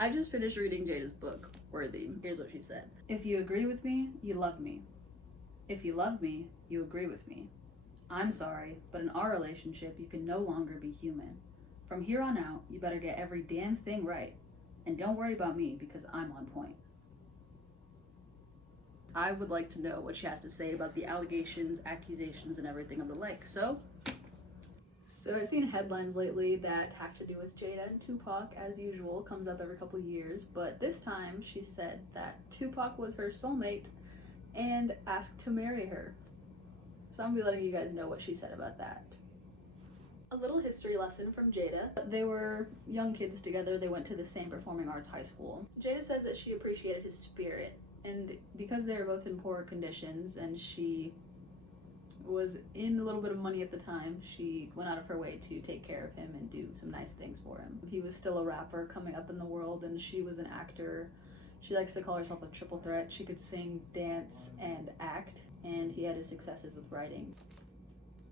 I just finished reading Jada's book, Worthy. Here's what she said. If you agree with me, you love me. If you love me, you agree with me. I'm sorry, but in our relationship, you can no longer be human. From here on out, you better get every damn thing right. And don't worry about me because I'm on point. I would like to know what she has to say about the allegations, accusations, and everything of the like. So I've seen headlines lately that have to do with Jada and Tupac, as usual, comes up every couple years, but this time she said that Tupac was her soulmate and asked to marry her. So I'm gonna be letting you guys know what she said about that. A little history lesson from Jada. They were young kids together. They went to the same performing arts high school. Jada says that she appreciated his spirit, and because they were both in poor conditions and she was in a little bit of money at the time, she went out of her way to take care of him and do some nice things for him. He was still a rapper coming up in the world, and she was an actor. She likes to call herself a triple threat. She could sing, dance, and act, and he had his successes with writing.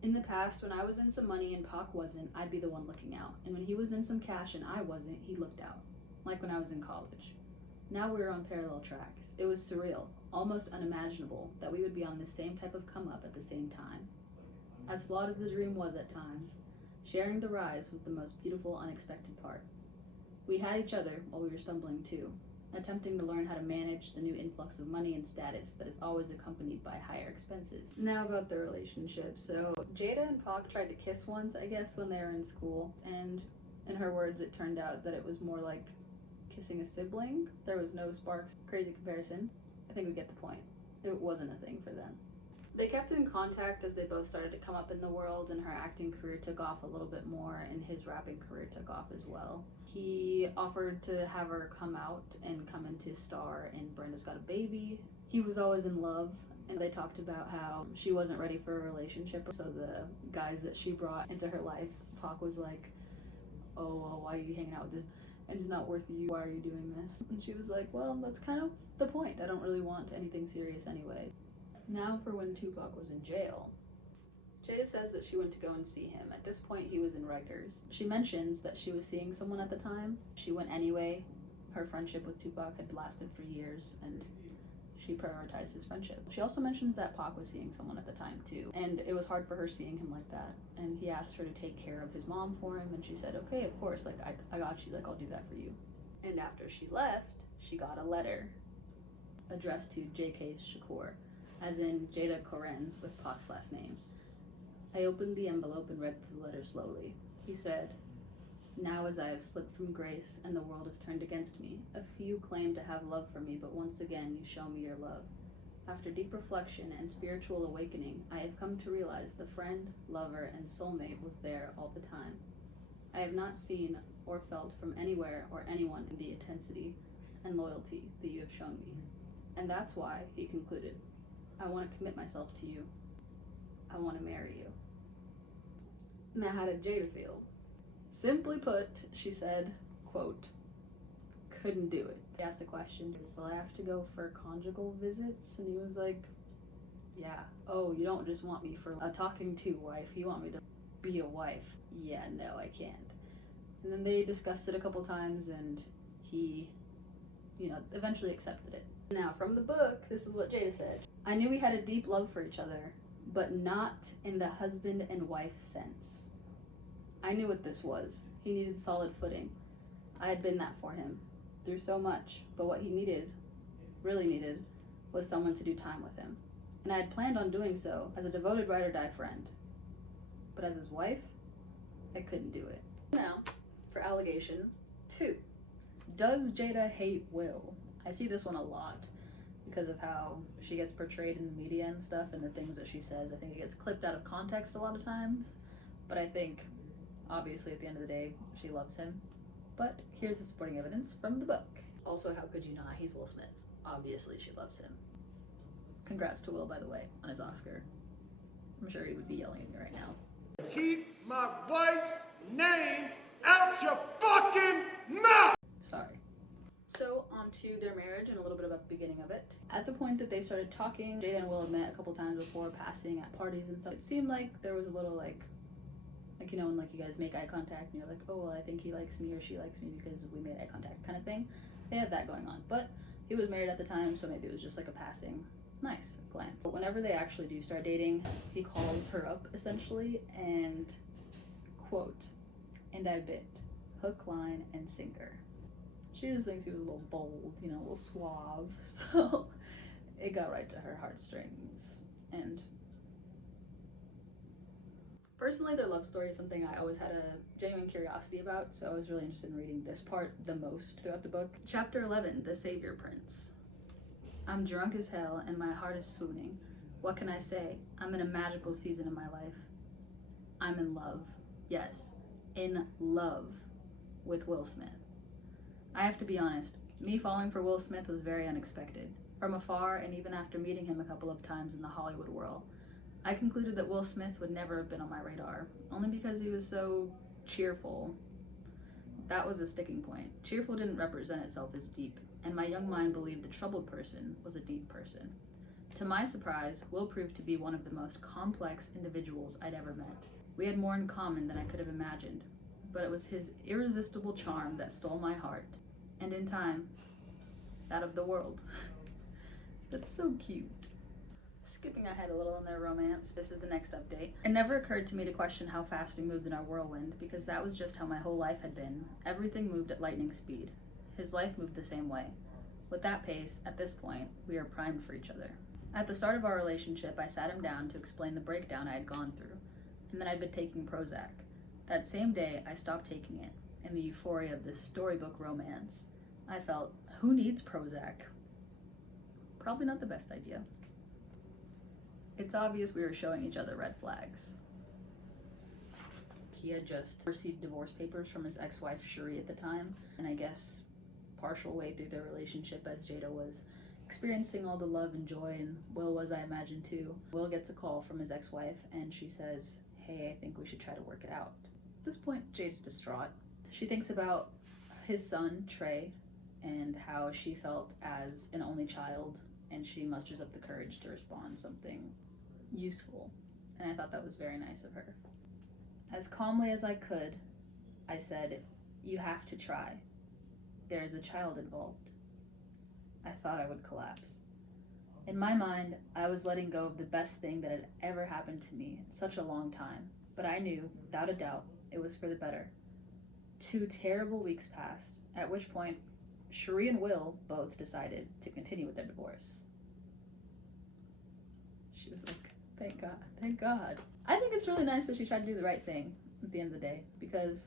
In the past, when I was in some money and Pac wasn't, I'd be the one looking out. And when he was in some cash and I wasn't, he looked out. Like when I was in college. Now we were on parallel tracks. It was surreal, almost unimaginable, that we would be on the same type of come up at the same time. As flawed as the dream was at times, sharing the rise was the most beautiful, unexpected part. We had each other while we were stumbling too, attempting to learn how to manage the new influx of money and status that is always accompanied by higher expenses. Now about their relationship. So Jada and Pac tried to kiss once, I guess, when they were in school, and in her words, it turned out that it was more like kissing a sibling. There was no sparks. Crazy comparison. I think we get the point. It wasn't a thing for them. They kept in contact as they both started to come up in the world, and her acting career took off a little bit more, and his rapping career took off as well. He offered to have her come out and come into star in Brenda's Got a Baby. He was always in love, and they talked about how she wasn't ready for a relationship, so the guys that she brought into her life, Pac was like, oh, well, why are you hanging out with this? And it's not worth you, why are you doing this? And she was like, well, that's kind of the point. I don't really want anything serious anyway. Now for when Tupac was in jail. Jada says that she went to go and see him. At this point, he was in Rikers. She mentions that she was seeing someone at the time. She went anyway. Her friendship with Tupac had lasted for years, and she prioritized his friendship. She also mentions that Pac was seeing someone at the time too, and it was hard for her seeing him like that. And he asked her to take care of his mom for him, and she said, okay, of course, like, I got you, like, I'll do that for you. And after she left, she got a letter addressed to J.K. Shakur, as in Jada Koren with Pac's last name. I opened the envelope and read through the letter slowly. He said, now as I have slipped from grace and the world has turned against me, a few claim to have love for me, but once again you show me your love. After deep reflection and spiritual awakening, I have come to realize the friend, lover, and soulmate was there all the time. I have not seen or felt from anywhere or anyone the intensity and loyalty that you have shown me. And that's why, he concluded, I want to commit myself to you. I want to marry you. Now, how did Jada feel? Simply put, she said, quote, couldn't do it. She asked a question, will I have to go for conjugal visits? And he was like, yeah. Oh, you don't just want me for a talking to wife, you want me to be a wife. Yeah, no, I can't. And then they discussed it a couple times, and he, eventually accepted it. Now, from the book, this is what Jada said. I knew we had a deep love for each other, but not in the husband and wife sense. I knew what this was. He needed solid footing. I had been that for him, through so much, but what he needed, really needed, was someone to do time with him. And I had planned on doing so as a devoted ride or die friend. But as his wife, I couldn't do it. Now, for allegation 2. Does Jada hate Will? I see this one a lot because of how she gets portrayed in the media and stuff, and the things that she says. I think it gets clipped out of context a lot of times, but I think obviously at the end of the day she loves him. But here's the supporting evidence from the book. Also, how could you not? He's Will Smith. Obviously she loves him. Congrats to Will, by the way, on his Oscar. I'm sure he would be yelling at me right now. Keep my wife's name out your fucking mouth! Sorry. So, on to their marriage and a little bit about the beginning of it. At the point that they started talking, Jada and Will had met a couple times before, passing at parties and stuff. It seemed like there was a little, Like, you know, when like you guys make eye contact and you're like, oh, well, I think he likes me or she likes me because we made eye contact kind of thing. They had that going on. But he was married at the time, so maybe it was just like a passing nice glance. But whenever they actually do start dating, he calls her up essentially and quote, and I bit, hook, line, and sinker. She just thinks he was a little bold, you know, a little suave. So it got right to her heartstrings. And personally, their love story is something I always had a genuine curiosity about, so I was really interested in reading this part the most throughout the book. Chapter 11, The Savior Prince. I'm drunk as hell and my heart is swooning. What can I say? I'm in a magical season of my life. I'm in love. Yes, in love with Will Smith. I have to be honest, me falling for Will Smith was very unexpected. From afar, and even after meeting him a couple of times in the Hollywood whirl, I concluded that Will Smith would never have been on my radar, only because he was so cheerful. That was a sticking point. Cheerful didn't represent itself as deep, and my young mind believed the troubled person was a deep person. To my surprise, Will proved to be one of the most complex individuals I'd ever met. We had more in common than I could have imagined, but it was his irresistible charm that stole my heart, and in time, that of the world. That's so cute. Skipping ahead a little in their romance, this is the next update. It never occurred to me to question how fast we moved in our whirlwind, because that was just how my whole life had been. Everything moved at lightning speed. His life moved the same way. With that pace, at this point, we are primed for each other. At the start of our relationship, I sat him down to explain the breakdown I had gone through, and then I'd been taking Prozac. That same day, I stopped taking it. In the euphoria of this storybook romance, I felt, who needs Prozac? Probably not the best idea. It's obvious we were showing each other red flags. He had just received divorce papers from his ex-wife Cherie at the time, and I guess partial way through their relationship as Jada was experiencing all the love and joy, and Will was, I imagine, too. Will gets a call from his ex-wife, and she says, hey, I think we should try to work it out. At this point, Jada's distraught. She thinks about his son, Trey, and how she felt as an only child, and she musters up the courage to respond something useful, and I thought that was very nice of her. As calmly as I could, I said, you have to try. There is a child involved. I thought I would collapse. In my mind, I was letting go of the best thing that had ever happened to me in such a long time, but I knew, without a doubt, it was for the better. 2 terrible weeks passed, at which point Cherie and Will both decided to continue with their divorce. She was like, thank God, thank God. I think it's really nice that she tried to do the right thing at the end of the day, because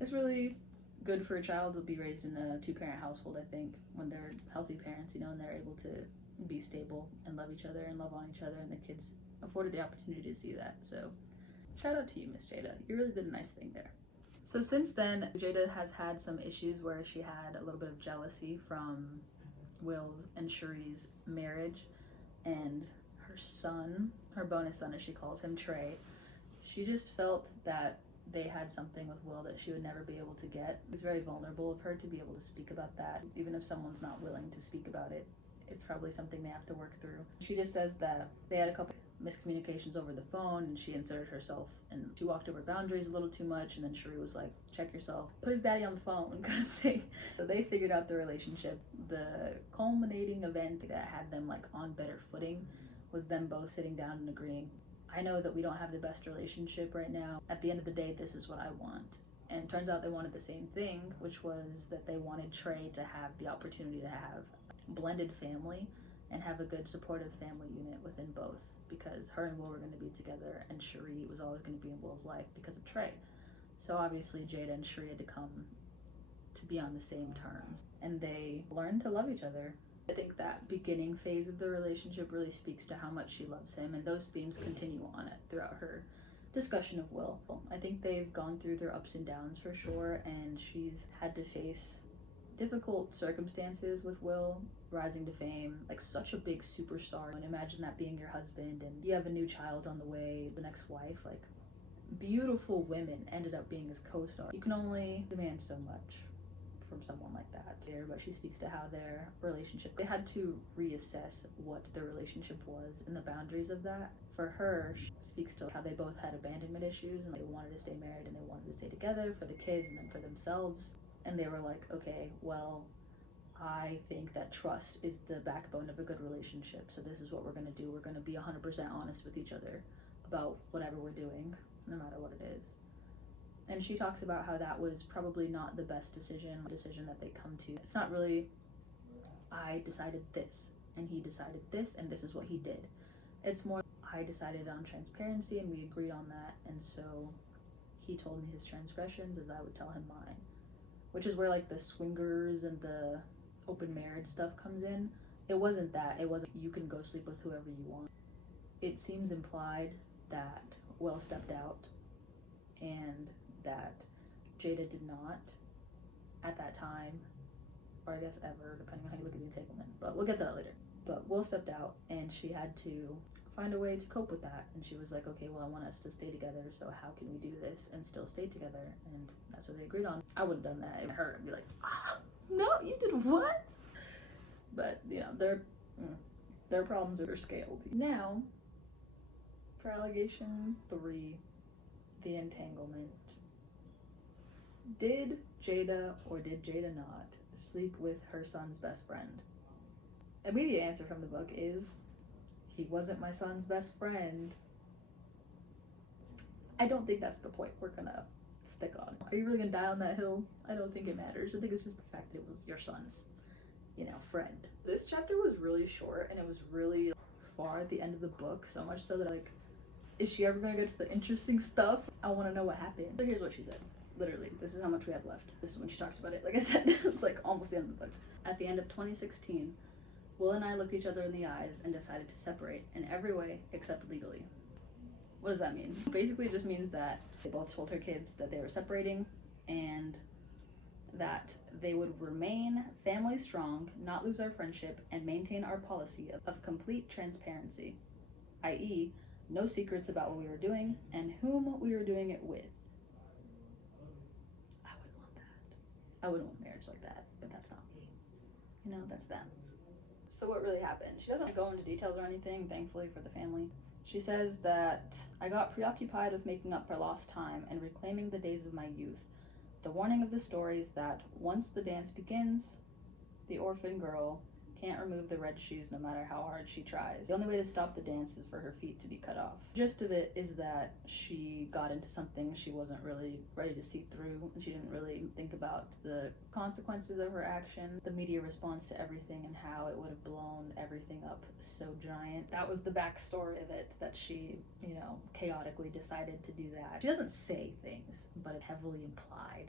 it's really good for a child to be raised in a 2-parent household, I think, when they're healthy parents, you know, and they're able to be stable and love each other and love on each other, and the kids afforded the opportunity to see that. So shout out to you, Miss Jada. You really did a nice thing there. So since then, Jada has had some issues where she had a little bit of jealousy from Will's and Cherie's marriage, and her son, her bonus son as she calls him, Trey, she just felt that they had something with Will that she would never be able to get. It's very vulnerable of her to be able to speak about that. Even if someone's not willing to speak about it, it's probably something they have to work through. She just says that they had a couple miscommunications over the phone, and she inserted herself and she walked over boundaries a little too much, and then Cherie was like, check yourself, put his daddy on the phone kind of thing. So they figured out their relationship. The culminating event that had them like on better footing was them both sitting down and agreeing, I know that we don't have the best relationship right now. At the end of the day, this is what I want. And it turns out they wanted the same thing, which was that they wanted Trey to have the opportunity to have a blended family and have a good supportive family unit within both, because her and Will were going to be together, and Cherie was always going to be in Will's life because of Trey. So obviously Jada and Cherie had to come to be on the same terms, and they learned to love each other. I think that beginning phase of the relationship really speaks to how much she loves him, and those themes continue on it throughout her discussion of Will. I think they've gone through their ups and downs for sure, and she's had to face difficult circumstances with Will, rising to fame, like such a big superstar. And imagine that being your husband, and you have a new child on the way, the next wife, like beautiful women ended up being his co-star. You can only demand so much from someone like that. But she speaks to how their relationship, they had to reassess what their relationship was and the boundaries of that. For her, she speaks to how they both had abandonment issues and they wanted to stay married and they wanted to stay together for the kids and then for themselves. And they were like, okay, well, I think that trust is the backbone of a good relationship. So this is what we're going to do. We're going to be 100% honest with each other about whatever we're doing, no matter what it is. And she talks about how that was probably not the best decision that they come to. It's not really, I decided this and he decided this and this is what he did. It's more, I decided on transparency and we agreed on that. And so he told me his transgressions as I would tell him mine, which is where like the swingers and the open marriage stuff comes in. It wasn't that. It wasn't you can go sleep with whoever you want. It seems implied that Will stepped out and that Jada did not at that time, or I guess ever, depending on how you look at the entanglement, but we'll get to that later. But Will stepped out and she had to find a way to cope with that, and she was like, okay, well, I want us to stay together, so how can we do this and still stay together? And that's what they agreed on. I would have done that. It would hurt and be like, no, you did what? But you know, their problems are scaled. Now for allegation 3, the entanglement. Did Jada or did Jada not sleep with her son's best friend? Immediate answer from the book is, he wasn't my son's best friend. I don't think that's the point we're gonna stick on. Are you really gonna die on that hill? I don't think it matters. I think it's just the fact that it was your son's, friend. This chapter was really short and it was really far at the end of the book, so much so that like, is she ever gonna get to the interesting stuff? I wanna know what happened. So here's what she said. Literally, this is how much we have left. This is when she talks about it. Like I said, it's like almost the end of the book. At the end of 2016, Will and I looked each other in the eyes and decided to separate in every way except legally. What does that mean? Basically, it just means that they both told her kids that they were separating and that they would remain family strong, not lose our friendship, and maintain our policy of complete transparency, i.e., no secrets about what we were doing and whom we were doing it with. I wouldn't want that. I wouldn't want marriage like that, but that's not me. That's them. So what really happened? She doesn't go into details or anything, thankfully for the family. She says that I got preoccupied with making up for lost time and reclaiming the days of my youth. The warning of the story is that once the dance begins, the orphan girl can't remove the red shoes no matter how hard she tries. The only way to stop the dance is for her feet to be cut off. The gist of it is that she got into something she wasn't really ready to see through, and she didn't really think about the consequences of her action, the media response to everything, and how it would have blown everything up so giant. That was the backstory of it, that she, chaotically decided to do that. She doesn't say things, but it heavily implied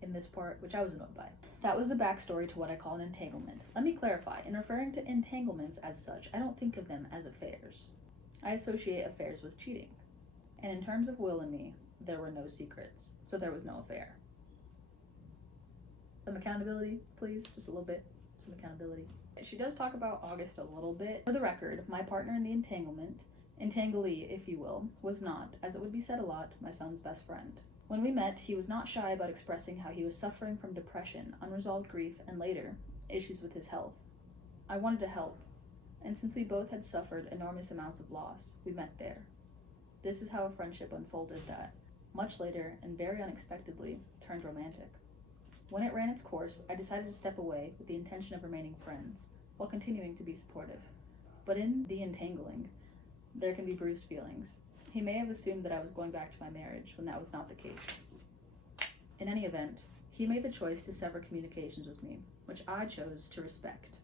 in this part, which I was annoyed by. That was the backstory to what I call an entanglement. Let me clarify, in referring to entanglements as such, I don't think of them as affairs. I associate affairs with cheating. And in terms of Will and me, there were no secrets, so there was no affair. Some accountability, please, just a little bit, some accountability. She does talk about August a little bit. For the record, my partner in the entanglement, entanglee, if you will, was not, as it would be said a lot, my son's best friend. When we met, he was not shy about expressing how he was suffering from depression, unresolved grief, and later, issues with his health. I wanted to help, and since we both had suffered enormous amounts of loss, we met there. This is how a friendship unfolded that, much later and very unexpectedly, turned romantic. When it ran its course, I decided to step away with the intention of remaining friends, while continuing to be supportive. But in the entangling, there can be bruised feelings. He may have assumed that I was going back to my marriage when that was not the case. In any event, he made the choice to sever communications with me, which I chose to respect.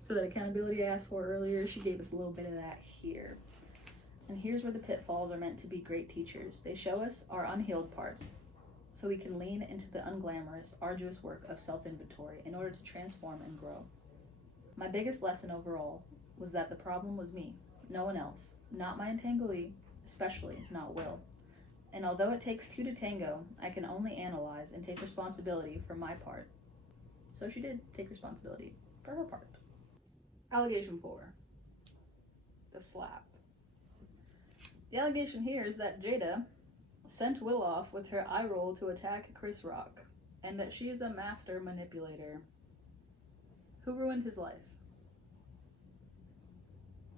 So that accountability I asked for earlier, she gave us a little bit of that here. And here's where the pitfalls are meant to be great teachers. They show us our unhealed parts, so we can lean into the unglamorous, arduous work of self-inventory in order to transform and grow. My biggest lesson overall was that the problem was me, no one else, not my entanglee, especially not Will. And although it takes two to tango, I can only analyze and take responsibility for my part. So she did take responsibility for her part. Allegation 4. The slap. The allegation here is that Jada sent Will off with her eye roll to attack Chris Rock. and that she is a master manipulator who ruined his life.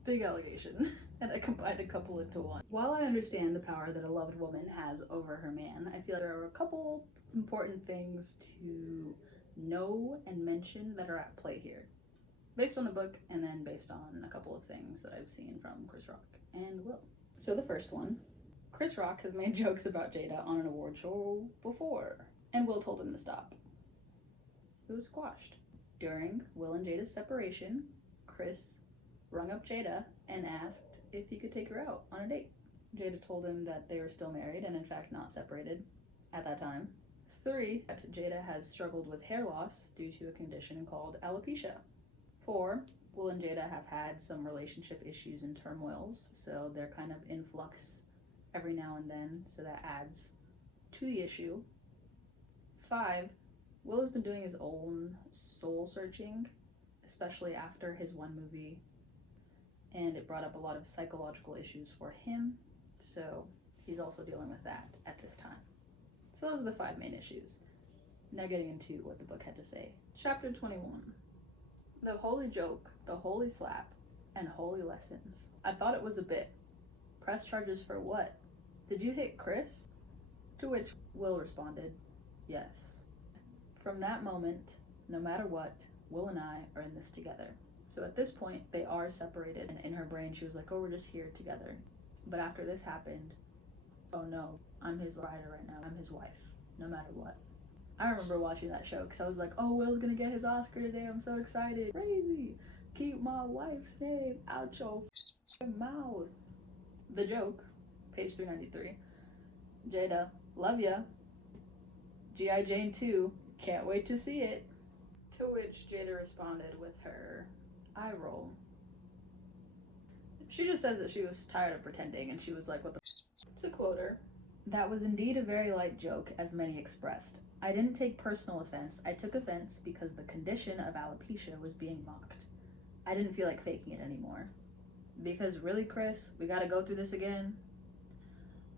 Big allegation, and I combined a couple into one. While I understand the power that a loved woman has over her man, I feel there are a couple important things to know and mention that are at play here, based on the book and then based on a couple of things that I've seen from Chris Rock and Will. So the first one, Chris Rock has made jokes about Jada on an award show before, and Will told him to stop. It was squashed. During Will and Jada's separation, Chris rung up Jada and asked if he could take her out on a date. Jada told him that they were still married and in fact not separated at that time. 3, Jada has struggled with hair loss due to a condition called alopecia. 4, Will and Jada have had some relationship issues and turmoils, so they're kind of in flux every now and then, so that adds to the issue. 5, Will has been doing his own soul searching, especially after his one movie, and it brought up a lot of psychological issues for him, so he's also dealing with that at this time. So those are the 5 main issues. Now getting into what the book had to say. Chapter 21. The holy joke, the holy slap, and holy lessons. I thought it was a bit. Press charges for what? Did you hit Chris? To which Will responded, yes. From that moment, no matter what, Will and I are in this together. So at this point, they are separated, and in her brain, she was like, oh, we're just here together. But after this happened, oh no, I'm his rider right now. I'm his wife, no matter what. I remember watching that show because I was like, oh, Will's gonna get his Oscar today. I'm so excited. Crazy. Keep my wife's name out your mouth. The joke, page 393. Jada, love ya. G.I. Jane 2, can't wait to see it. To which Jada responded with her eye roll. She just says that she was tired of pretending and she was like, what the f-? To quote her, that was indeed a very light joke, as many expressed. I didn't take personal offense. I took offense because the condition of alopecia was being mocked. I didn't feel like faking it anymore. Because really, Chris, we gotta go through this again?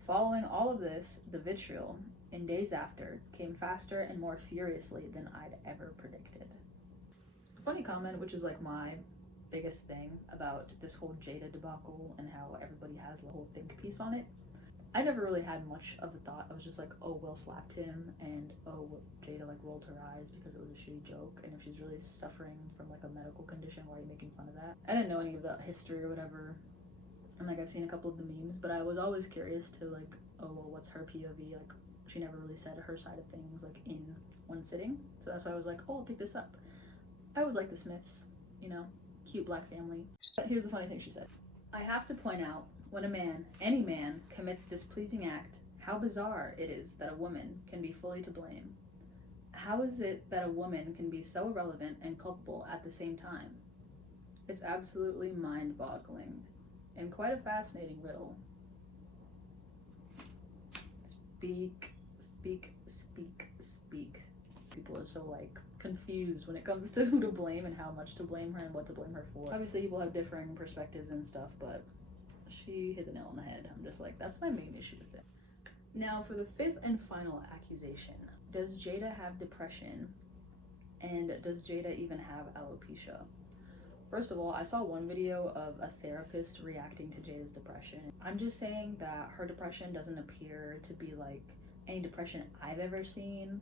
Following all of this, the vitriol, in days after, came faster and more furiously than I'd ever predicted. Funny comment, which is like my biggest thing about this whole Jada debacle and how everybody has the whole think piece on it. I never really had much of a thought. I was just like, oh, Will slapped him, and oh, Jada like rolled her eyes because it was a shitty joke, and if she's really suffering from like a medical condition, why are you making fun of that? I didn't know any of the history or whatever, and like I've seen a couple of the memes, but I was always curious to like, oh, well, what's her POV? Like, she never really said her side of things like in one sitting, so that's why I was like, oh, I'll pick this up. I always like the Smiths, you know, cute black family. But here's the funny thing she said. I have to point out, when a man, any man, commits a displeasing act, how bizarre it is that a woman can be fully to blame. How is it that a woman can be so irrelevant and culpable at the same time? It's absolutely mind-boggling and quite a fascinating riddle. Speak, speak, speak, speak. People are so like confused when it comes to who to blame and how much to blame her and what to blame her for. Obviously people have differing perspectives and stuff, but she hit the nail on the head. I'm just like, that's my main issue with it. Now for the 5th and final accusation. Does Jada have depression? And does Jada even have alopecia? First of all, I saw one video of a therapist reacting to Jada's depression. I'm just saying that her depression doesn't appear to be like any depression I've ever seen.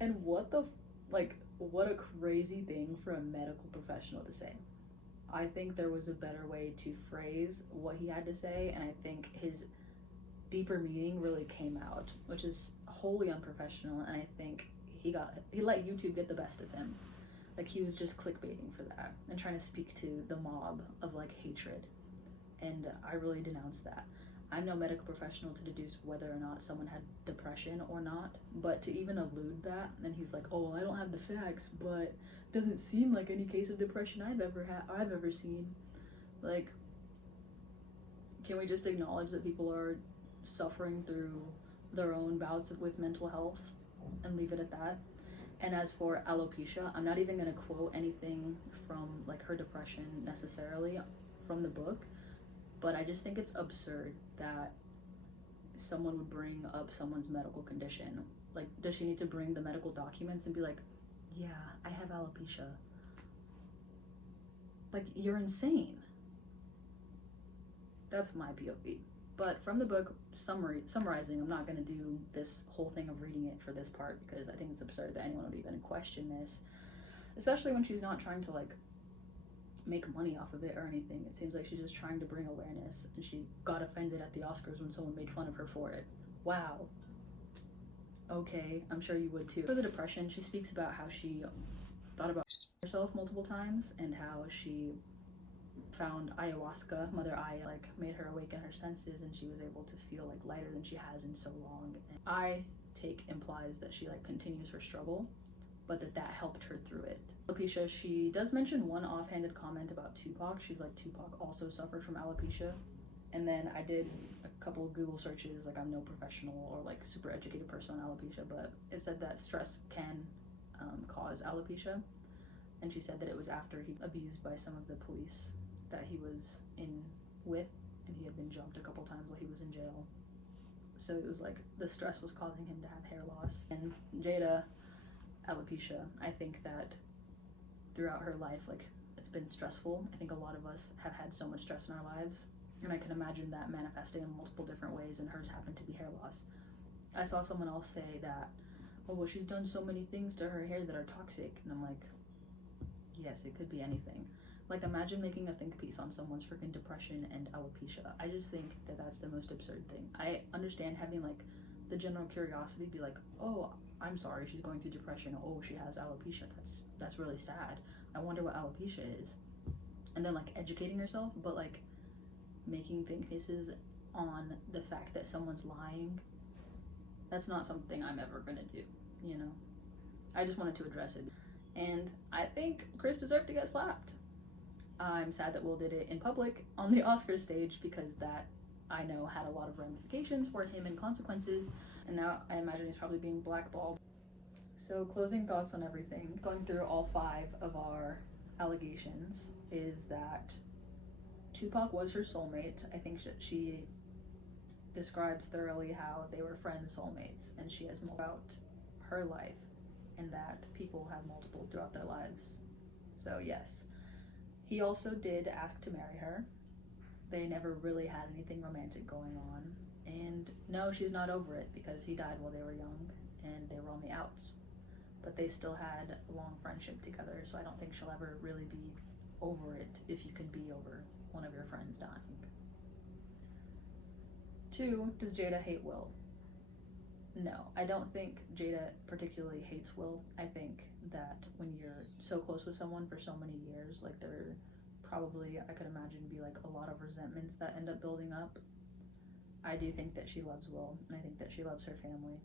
And what a crazy thing for a medical professional to say. I think there was a better way to phrase what he had to say, and I think his deeper meaning really came out, which is wholly unprofessional, and I think he let YouTube get the best of him. Like, he was just clickbaiting for that and trying to speak to the mob of like hatred, and I really denounce that. I'm no medical professional to deduce whether or not someone had depression or not, but to even allude that, and he's like, oh, well, I don't have the facts, but it doesn't seem like any case of depression I've ever seen. Like, can we just acknowledge that people are suffering through their own bouts with mental health and leave it at that? And as for alopecia, I'm not even gonna quote anything from like her depression necessarily from the book, but I just think it's absurd that someone would bring up someone's medical condition Like, does she need to bring the medical documents and be like, yeah, I have alopecia? Like, you're insane. That's my POV. But from the book, summarizing, I'm not going to do this whole thing of reading it for this part because I think it's absurd that anyone would even question this, especially when she's not trying to like make money off of it or anything. It seems like she's just trying to bring awareness, and she got offended at the Oscars when someone made fun of her for it. Wow. Okay, I'm sure you would too. For the depression, she speaks about how she thought about herself multiple times and how she found ayahuasca, Mother Aya, like made her awaken her senses, and she was able to feel like lighter than she has in so long. And I take implies that she like continues her struggle, but that helped her through it. Alopecia, she does mention one offhanded comment about Tupac. She's like, Tupac also suffered from alopecia. And then I did a couple of Google searches, like I'm no professional or like super educated person on alopecia, but it said that stress can cause alopecia. And she said that it was after he abused by some of the police that he was in with, and he had been jumped a couple times while he was in jail. So it was like the stress was causing him to have hair loss. And Jada, alopecia, I think that throughout her life, like it's been stressful. I think a lot of us have had so much stress in our lives, and I can imagine that manifesting in multiple different ways, and hers happened to be hair loss. I saw someone else say that, oh, well, she's done so many things to her hair that are toxic, and I'm like, yes, it could be anything. Like, imagine making a think piece on someone's freaking depression and alopecia. I just think that that's the most absurd thing. I understand having like the general curiosity, be like, oh, I'm sorry, she's going through depression. Oh, she has alopecia. That's really sad. I wonder what alopecia is. And then like educating yourself, but like making think pieces on the fact that someone's lying, that's not something I'm ever gonna do, you know? I just wanted to address it. And I think Chris deserved to get slapped. I'm sad that Will did it in public on the Oscars stage, because that, I know, had a lot of ramifications for him and consequences, and now I imagine he's probably being blackballed. So closing thoughts on everything, going through all 5 of our allegations, is that Tupac was her soulmate. I think that she describes thoroughly how they were friends, soulmates, and she has more about her life, and that people have multiple throughout their lives. So yes. He also did ask to marry her. They never really had anything romantic going on. And no, she's not over it, because he died while they were young and they were on the outs. But they still had a long friendship together, so I don't think she'll ever really be over it if you can be over one of your friends dying. 2, does Jada hate Will? No, I don't think Jada particularly hates Will. I think that when you're so close with someone for so many years, like there probably, I could imagine, be like a lot of resentments that end up building up. I do think that she loves Will, and I think that she loves her family,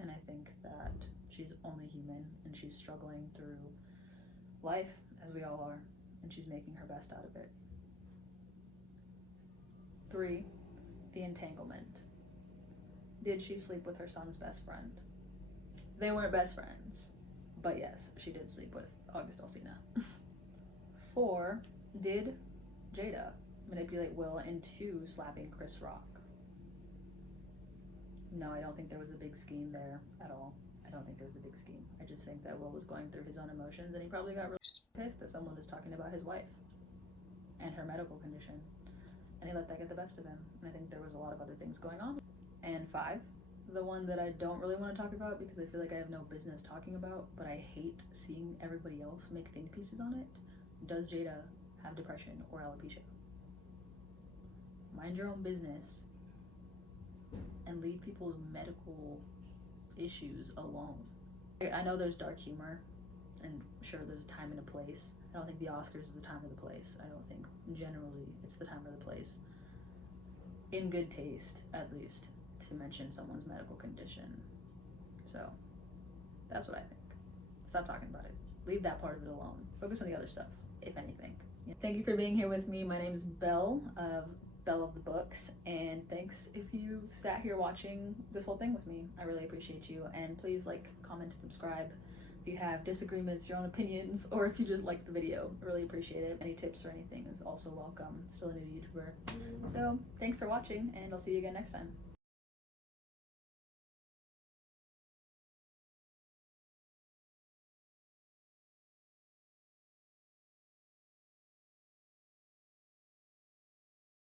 and I think that she's only human, and she's struggling through life, as we all are, and she's making her best out of it. 3, the entanglement. Did she sleep with her son's best friend? They weren't best friends, but yes, she did sleep with August Alsina. 4, did Jada manipulate Will into slapping Chris Rock? No, I don't think there was a big scheme there at all. I don't think there was a big scheme. I just think that Will was going through his own emotions, and he probably got really pissed that someone was talking about his wife and her medical condition, and he let that get the best of him. And I think there was a lot of other things going on. And 5, the one that I don't really want to talk about because I feel like I have no business talking about, but I hate seeing everybody else make think pieces on it. Does Jada have depression or alopecia? Mind your own business and leave people's medical issues alone. I know there's dark humor, and sure, there's a time and a place. I don't think the Oscars is the time or the place. I don't think generally it's the time or the place, in good taste at least, to mention someone's medical condition. So that's what I think. Stop talking about it. Leave that part of it alone. Focus on the other stuff, if anything. Thank you for being here with me. My name is Belle of Belle of the Books, and thanks if you've sat here watching this whole thing with me. I really appreciate you, and please like, comment, and subscribe if you have disagreements, your own opinions, or if you just like the video. I really appreciate it. Any tips or anything is also welcome. Still a new YouTuber. So thanks for watching, and I'll see you again next time.